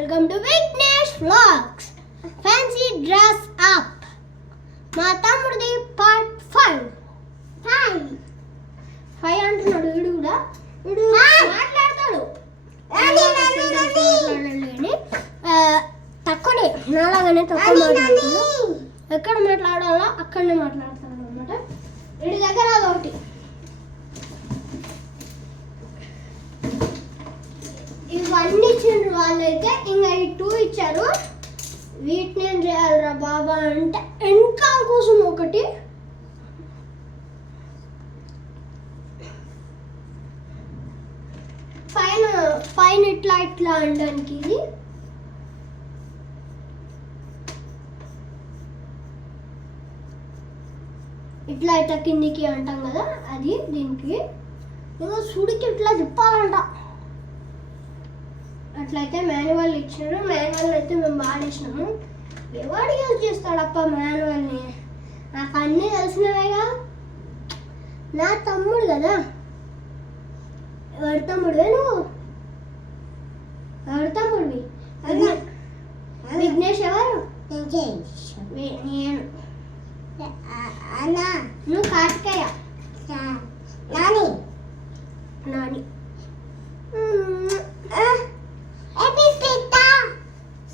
Welcome to Vignesh vlogs. Fancy dress up మా తమ్ముడిది part 5 అంటున్నాడు. వీడు కూడా మాట్లాడతాడు తక్కువనే, నాలాగానే తక్కువ మాట్లాడుతాడు. ఎక్కడ మాట్లాడాలో అక్కడనే మాట్లాడతాడు అనమాట. వీడి దగ్గర అదొకటి. ఇవన్నీ ఇచ్చిండ్రు వాళ్ళైతే, ఇంకా ఈ 2 ఇచ్చారు. వీటిని ఏం చేయాలరా బాబా అంటే వెనకాల కోసం ఒకటి, పైన ఇట్లా ఇట్లా అనడానికి ఇది, ఇట్లా ఇట్లా కిందికి అంటాం కదా అది. దీనికి ఇంకా సుడికి ఇట్లా తిప్పాలంట. అట్లయితే మాన్యువల్ ఇచ్చారు. మాన్యువల్ అయితే మేము వాడేసినాము. ఎవడు యూజ్ చేస్తాడప్ప మాన్యువల్ని? నాకు అన్నీ తెలిసినవేగా. నా తమ్ముడు కదా. ఎవరి తమ్ముడువే నువ్వు? ఎవరి తమ్ముడివి? విఘ్నేష్ ఎవరు? నేను. నువ్వు కార్తికేయ. నాని.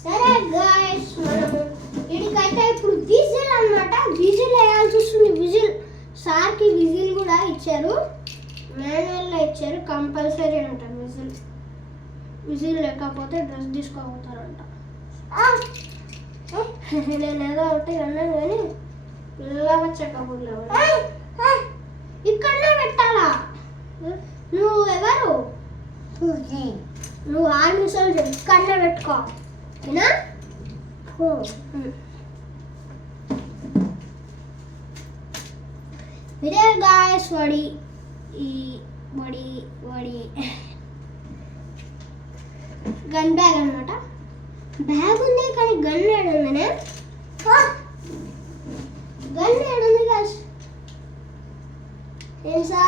సరే గాయ్స్, మనము వీడికైతే ఇప్పుడు విజిల్ అన్నమాట. విజిల్ వేయాల్సి వస్తుంది. విజిల్ సార్కి విజిల్ కూడా ఇచ్చారు, మాన్యువల్లో ఇచ్చారు. కంపల్సరీ అంట విజిల్. విజిల్ లేకపోతే డ్రెస్ తీసుకోపోతారంట. నేను ఏదో ఒకటి అన్నాను కానీ పిల్లగా చెక్కబుర్లు ఇక్కడనే పెట్టాలా? నువ్వు ఎవరు? నువ్వు ఆర్మీ సోల్జర్. ఇక్కడనే పెట్టుకో. ఇదే గాయస్ వడి గన్ బ్యాగ్ అనమాట. బ్యాగ్ ఉంది కానీ గన్ ఏడుందనే. గన్ ఏడుంది గాయస్ తెలుసా?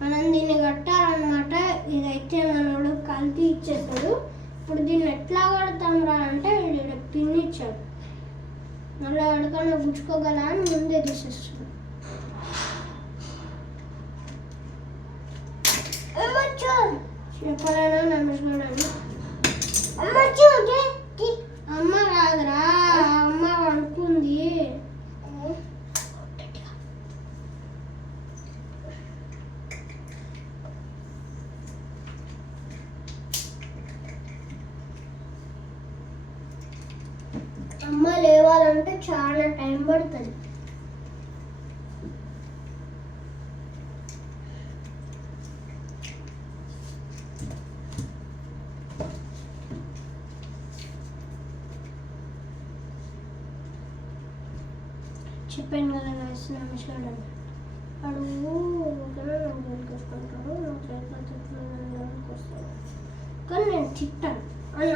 మనం దీన్ని కట్టాలన్నమాట. ఇదైతే మనోడు కల్తీ ఇచ్చేస్తాడు. ఇప్పుడు దీన్ని ఎట్లా కడతాం రా అంటే వీడు పిన్ ఇచ్చాడు. మళ్ళీ ఎక్కడికైనా గుచ్చుకోగల అని ముందే తీసేస్తాడు. చెప్పలేనా నన్ను చూడండి. అమ్మ కాదురా, అమ్మ అనుకుంది. అమ్మ లేవాలంటే చాలా టైం పడుతుంది. చెప్పాను కదా వేసిన చూడండి. అడుగు చేసుకుంటాడు. వస్తాడు కానీ నేను తిట్టాను.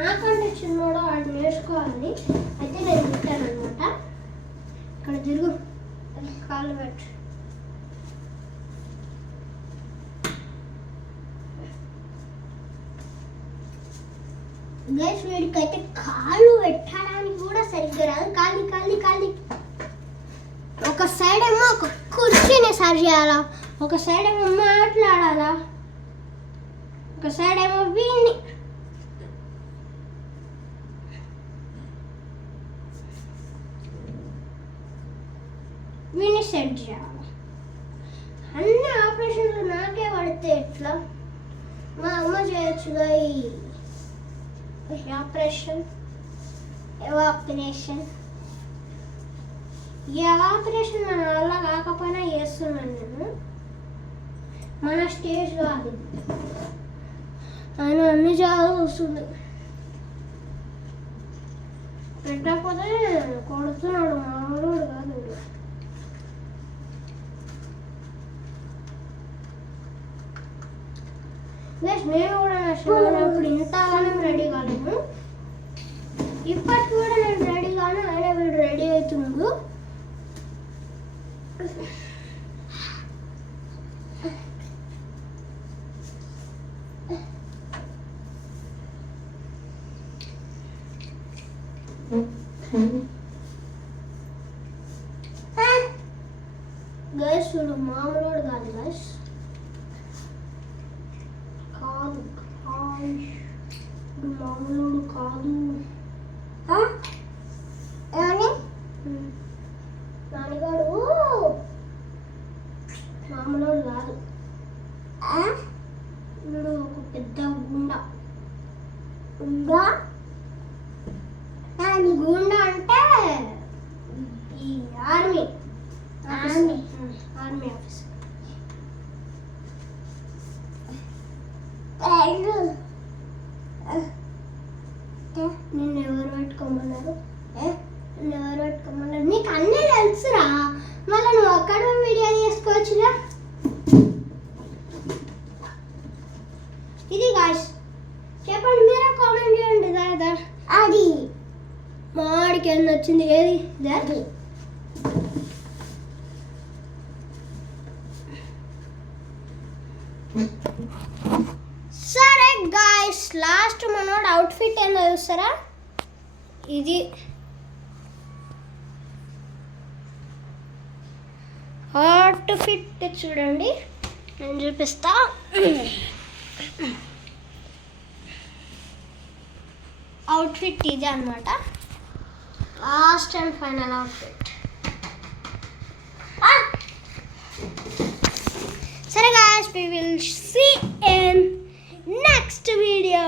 నాకంటే చిన్నోడు వాడు నేర్చుకోవాలని అయితే నేను తిట్టాను అనమాట. ఇక్కడ తిరుగు, కాళ్ళు పెట్టు. గైస్ వీడికైతే కాళ్ళు పెట్టడానికి కూడా సరిగ్గా రాదు. కాలి ఒక సైడ్ ఏమో ఒక కుర్చీని సరి చేయాలా, ఒక సైడ్ ఏమో మాట్లాడాలా, ఒక సైడ్ ఏమో వీని సెట్ చేయాలి. అన్ని ఆపరేషన్లు నాకే పడితే ఎట్లా? మా అమ్మ చేయొచ్చుగా ఈ ఆపరేషన్. ఈ ఆపరేషన్ మన వల్ల కాకపోయినా చేస్తున్నాను నేను. మన స్టేజ్ కాదు, ఆయన అన్ని చేయాల్సి వస్తుంది. పెట్టకపోతే కొడుతున్నాడు, మామూలు కాదు. నేను కూడా అప్పుడు ఇంతగానే రెడీ కాలేను. ఇప్పటికి కూడా నేను రెడీ కాను, ఆయన వీడు రెడీ అవుతున్నాడు. గైస్ చూడు మామూలు కాదు గైస్ కాదు ఇప్పుడు మామూలు కాదు నాన్నగాడు మామూలు కాదు వీడు ఒక పెద్ద గుండా గుండా గుండా అంటే ఈ ఆర్మీ ఆఫీస్ నిన్ను ఎవరు పెట్టుకోమన్నారు నీకు అన్నీ తెలుసురా మళ్ళీ నువ్వు అక్కడ వీడియో చేసుకోవచ్చుగా ఇది గాయ్స్ చెప్పండి మీరే కామెంట్ చేయండి దాదా అది మాడికి ఏం వచ్చింది ఏది దాది సరే గాయ్స్ లాస్ట్ మనోడు అవుట్ఫిట్ ఏందో చూస్తారా ఇది అవుట్ఫిట్ చూడండి నేను చూపిస్తా అవుట్ఫిట్ ఇది అన్నమాట లాస్ట్ అండ్ ఫైనల్ అవుట్ఫిట్ సరే guys we will see in next video